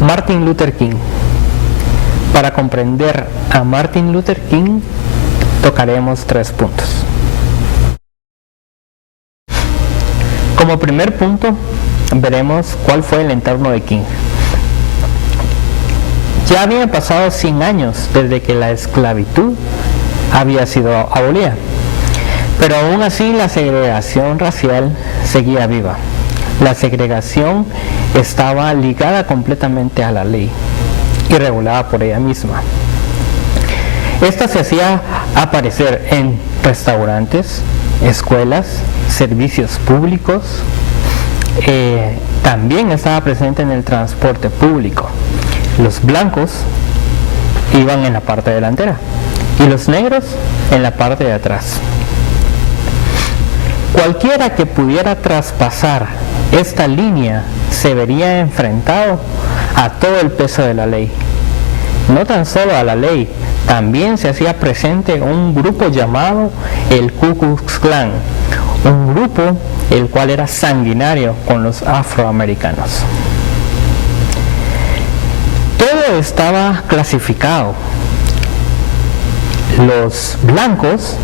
Martin Luther King. Para comprender a Martin Luther King, tocaremos 3 puntos. Como primer punto, veremos cuál fue el entorno de King. Ya habían pasado 100 años desde que la esclavitud había sido abolida, pero aún así la segregación racial seguía viva. La segregación estaba ligada completamente a la ley y regulada por ella misma. Esta se hacía aparecer en restaurantes, escuelas, servicios públicos, también estaba presente en el transporte público. Los blancos iban en la parte delantera y los negros en la parte de atrás. Cualquiera que pudiera traspasar esta línea se vería enfrentado a todo el peso de la ley. No tan solo a la ley, también se hacía presente un grupo llamado el Ku Klux Klan, un grupo el cual era sanguinario con los afroamericanos. Todo estaba clasificado. Los blancos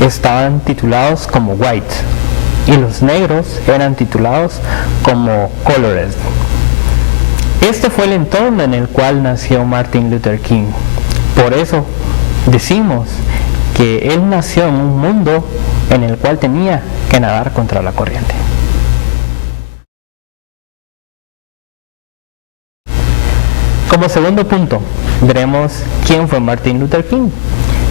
estaban titulados como white y los negros eran titulados como colored. Este fue el entorno en el cual nació Martin Luther King. Por eso decimos que él nació en un mundo en el cual tenía que nadar contra la corriente. Como segundo punto, veremos quién fue Martin Luther King.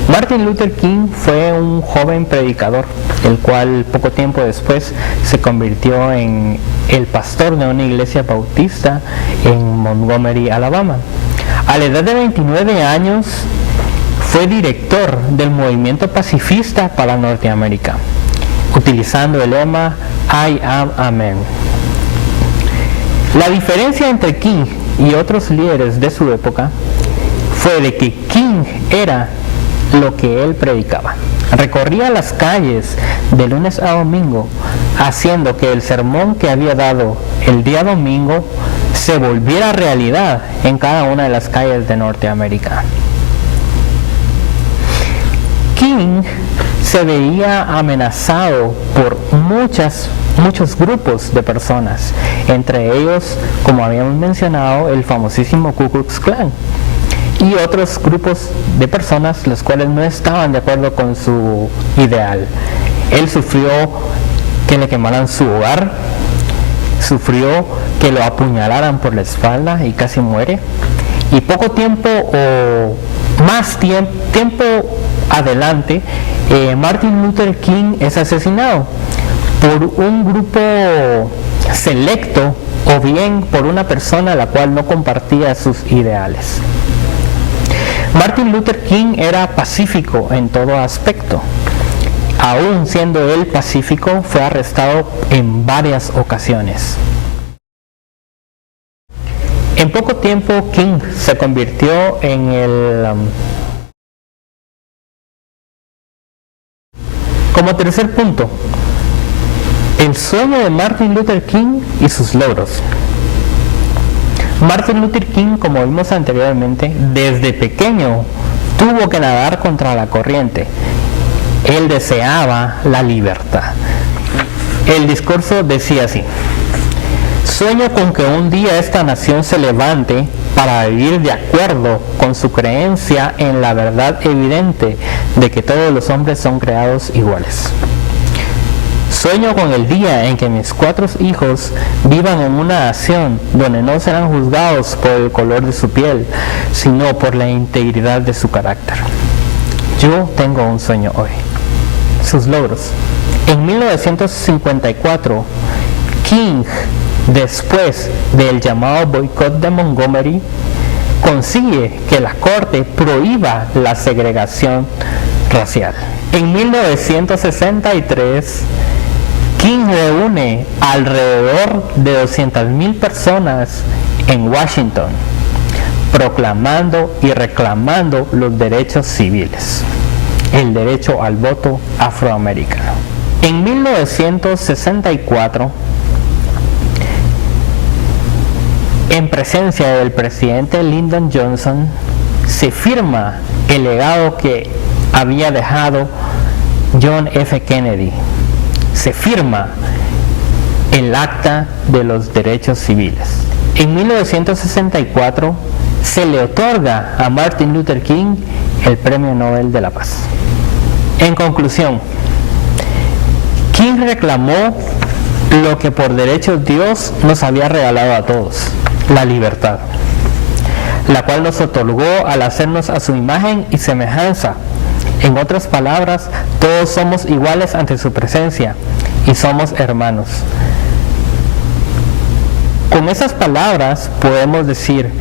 Martin Luther King fue un joven predicador, el cual poco tiempo después se convirtió en el pastor de una iglesia bautista en Montgomery, Alabama. A la edad de 29 años fue director del movimiento pacifista para Norteamérica, utilizando el lema I am a man. La diferencia entre King y otros líderes de su época fue de que King era lo que él predicaba. Recorría las calles de lunes a domingo, haciendo que el sermón que había dado el día domingo se volviera realidad en cada una de las calles de Norteamérica. King se veía amenazado por muchos grupos de personas, entre ellos, como habíamos mencionado, el famosísimo Ku Klux Klan y otros grupos de personas los cuales no estaban de acuerdo con su ideal. Él sufrió que le quemaran su hogar, sufrió que lo apuñalaran por la espalda y casi muere, y poco tiempo o más tiempo adelante, Martin Luther King es asesinado por un grupo selecto o bien por una persona la cual no compartía sus ideales. Martin Luther King era pacífico en todo aspecto. Aún siendo él pacífico, fue arrestado en varias ocasiones. En poco tiempo, King se convirtió en Como tercer punto, el sueño de Martin Luther King y sus logros. Martin Luther King, como vimos anteriormente, desde pequeño tuvo que nadar contra la corriente. Él deseaba la libertad. El discurso decía así: sueño con que un día esta nación se levante para vivir de acuerdo con su creencia en la verdad evidente de que todos los hombres son creados iguales. Sueño con el día en que mis 4 hijos vivan en una nación donde no serán juzgados por el color de su piel, sino por la integridad de su carácter. Yo tengo un sueño hoy. Sus logros. En 1954, King, después del llamado boicot de Montgomery, consigue que la corte prohíba la segregación racial. En 1963, King reúne alrededor de 200,000 personas en Washington, proclamando y reclamando los derechos civiles, el derecho al voto afroamericano. En 1964, en presencia del presidente Lyndon Johnson, se firma el legado que había dejado John F. Kennedy. Se firma el Acta de los Derechos Civiles. En 1964 se le otorga a Martin Luther King el Premio Nobel de la Paz. En conclusión, King reclamó lo que por derecho Dios nos había regalado a todos, la libertad, la cual nos otorgó al hacernos a su imagen y semejanza. En otras palabras, todos somos iguales ante su presencia y somos hermanos. Con esas palabras podemos decir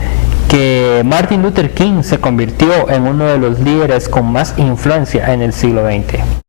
que Martin Luther King se convirtió en uno de los líderes con más influencia en el siglo XX.